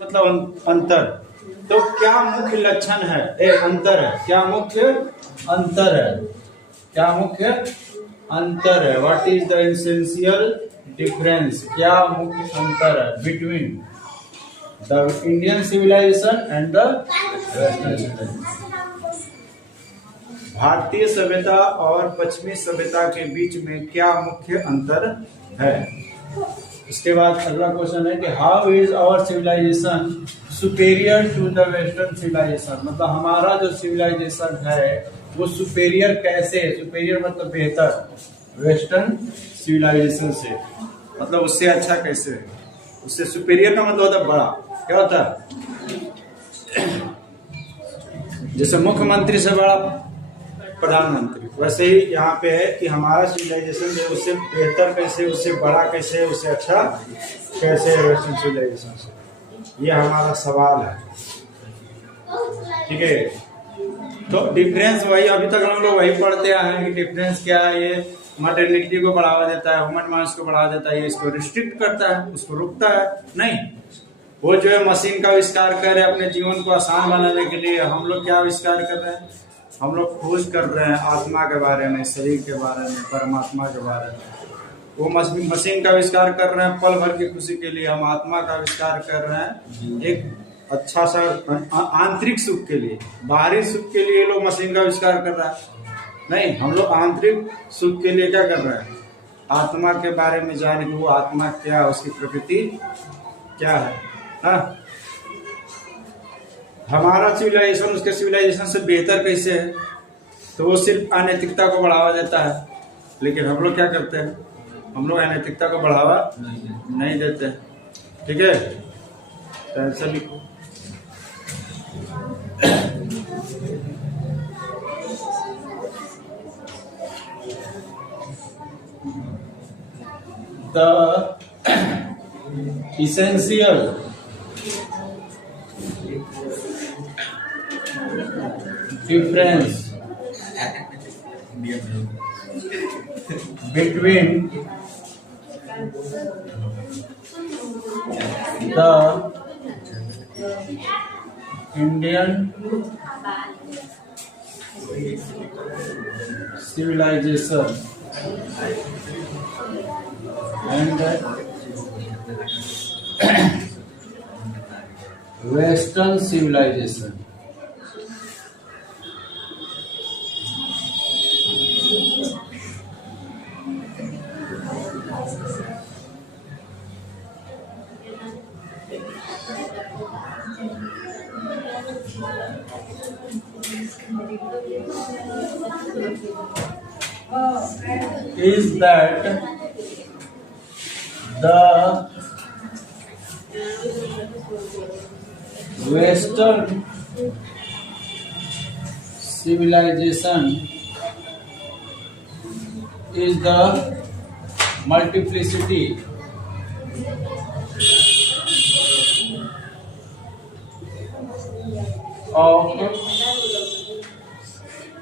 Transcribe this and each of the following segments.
मतलब अंतर। तो क्या मुख्य लक्षण है, अंतर है, क्या मुख्य अंतर है, क्या मुख्य अंतर है, what is the essential difference, क्या मुख्य अंतर है between the Indian civilisation and the western civilisation. भारतीय सभ्यता और पश्चिमी सभ्यता के बीच में क्या मुख्य अंतर है। इसके बाद अगला क्वेश्चन है कि how is our civilisation superior to the western civilisation, मतलब हमारा जो सिविलाइजेशन है वो सुपेरियर कैसे है, सुपेरियर मतलब बेहतर, वेस्टर्न सिविलाइजेशन से, मतलब उससे अच्छा कैसे है, उससे सुपेरियर का मतलब होता है बड़ा, क्या होता है, जैसे मुख्यमंत्री से बड़ा प्रधानमंत्री, वैसे ही यहाँ पे है कि हमारा सिविलाइजेशन जो उससे बेहतर कैसे, उससे बड़ा कैसे, उससे अच्छा कैसे है वेस्टर्न सिविलाइजेशन से, ये हमारा सवाल है। ठीक है, तो डिफरेंस वही, अभी तक हम लोग वही पढ़ते आए हैं कि डिफरेंस क्या है, ये मॉडर्निटी को बढ़ावा देता है, ह्यूमन माइंड्स को बढ़ावा देता है, ये इसको रिस्ट्रिक्ट करता है, उसको रोकता है नहीं। वो जो है मशीन का आविष्कार कर रहे हैं अपने जीवन को आसान बनाने के लिए, हम लोग क्या आविष्कार कर रहे हैं, हम लोग खोज कर रहे हैं आत्मा के बारे में, शरीर के बारे में, परमात्मा के बारे में। वो मशीन का आविष्कार कर रहे हैं पल भर की खुशी के लिए, हम आत्मा का आविष्कार कर रहे हैं एक अच्छा सा आंतरिक सुख के लिए। बाहरी सुख के लिए लोग मशीन का आविष्कार कर रहा है नहीं, हम लोग आंतरिक सुख के लिए क्या कर रहे हैं, आत्मा के बारे में जाने कि वो आत्मा क्या, उसकी प्रकृति क्या है। हाँ, हमारा सिविलाइजेशन उसके सिविलाइजेशन से बेहतर कैसे है, तो वो सिर्फ अनैतिकता को बढ़ावा देता है, लेकिन हम लोग क्या करते हैं, हम लोग अनैतिकता को बढ़ावा नहीं देते। ठीक है, तो ऐसा लिखो। The essential difference between the Indian civilization and Western civilization is that the Western civilization is the multiplicity of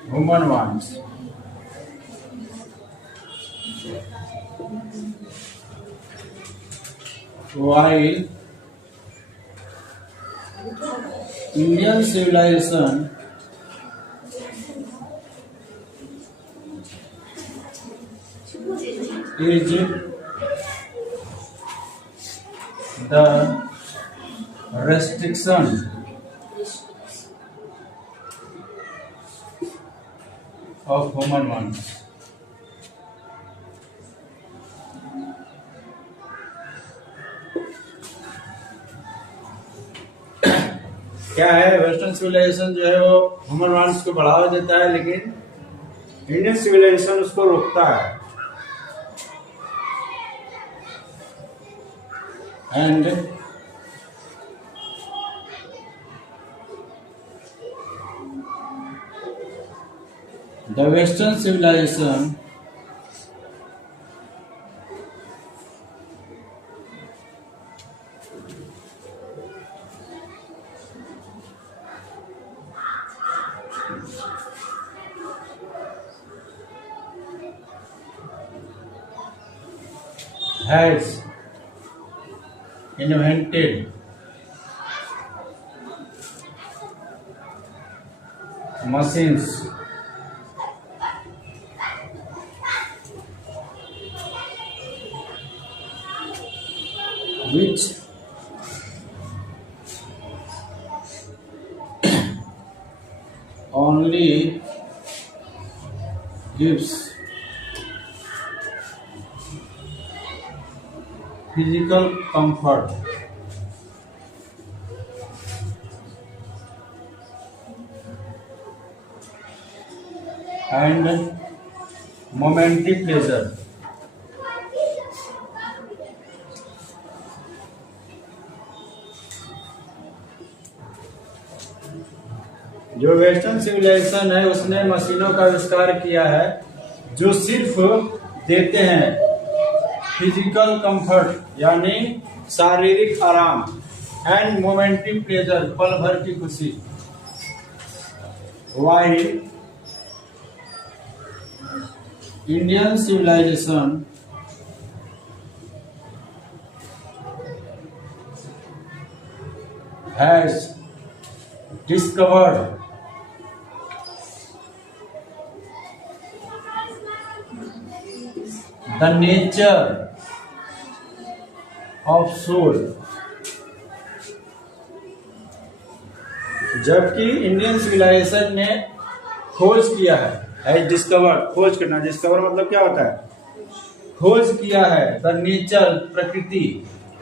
human wants, while Indian civilization is the restriction of human wants. क्या है, वेस्टर्न सिविलाइजेशन जो है वो human wants को बढ़ावा देता है, लेकिन इंडियन सिविलाइजेशन उसको रोकता है। And the western civilisation has invented machines which only gives physical comfort and momentary pleasure. जो वेस्टर्न सिविलाइजेशन है उसने मशीनों का आविष्कार किया है जो सिर्फ देते हैं फिजिकल कंफर्ट यानी शारीरिक आराम एंड मोमेंटरी प्लेजर पल भर की खुशी। While Indian civilisation has discovered the nature of soul, जबकि इंडियन सिविलाइजेशन ने खोज किया है डिस्कवर, खोज करना, डिस्कवर मतलब क्या होता है, खोज किया है, द नेचर प्रकृति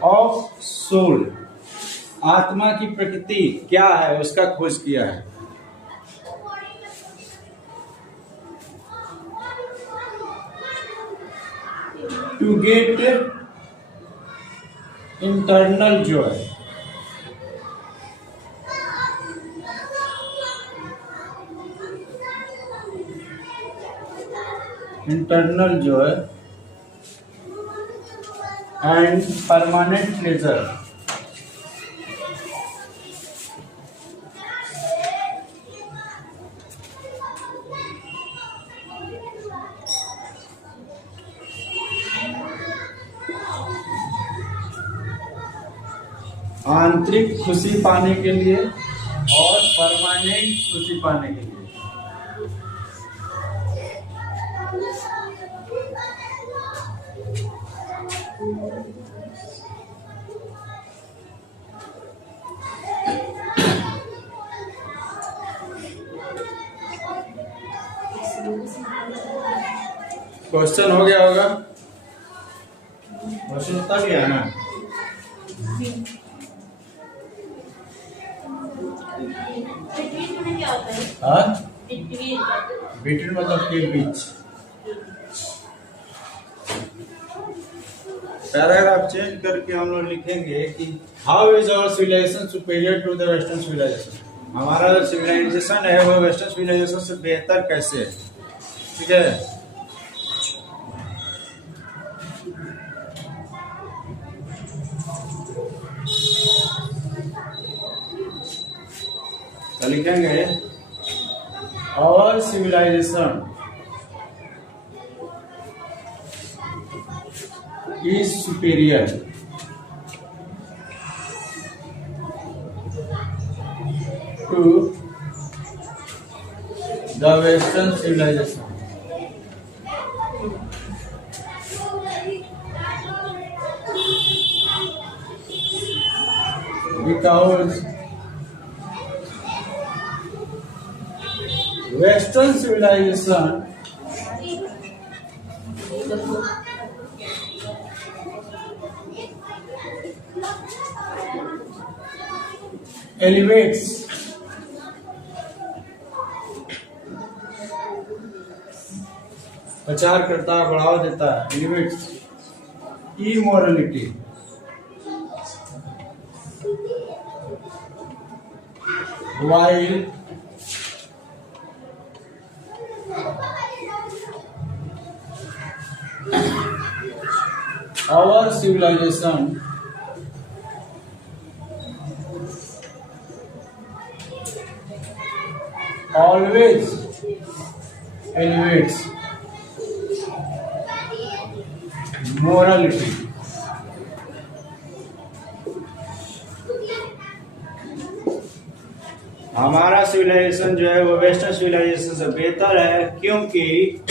ऑफ सोल, आत्मा की प्रकृति क्या है उसका खोज किया है। To get internal joy, internal joy and permanent pleasure, आंतरिक खुशी पाने के लिए और परमानेंट खुशी पाने के लिए। क्वेश्चन हो गया होगा, क्वेश्चन तक है ना। बिटवीन मतलब के बीच। पैराग्राफ चेंज करके हम लोग लिखेंगे कि how is our civilisation superior to the western civilisation, हमारा जो सिविलाइजेशन है वो वेस्टर्न सिविलाइजेशन से बेहतर कैसे है। ठीक है, तो लिखेंगे our civilisation is superior to the Western civilization because Western civilization elevates प्रचार करता है, बढ़ावा देता है, elevates immorality while our civilization always elevates morality. हमारा सिविलाइजेशन जो है वो वेस्टर्न सिविलाइजेशन से बेहतर है, क्योंकि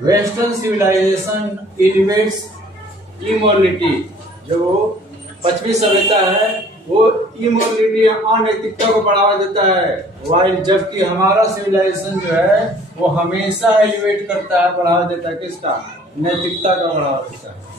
वेस्टर्न सिविलाइजेशन एलिवेट्स इमोरलिटी। जो पश्चिमी सभ्यता है वो इमोरलिटी अनैतिकता को बढ़ावा देता है, वाइल जबकि हमारा सिविलाइजेशन जो है वो हमेशा एलिवेट करता है, बढ़ावा देता है किसका? नैतिकता का बढ़ावा देता है।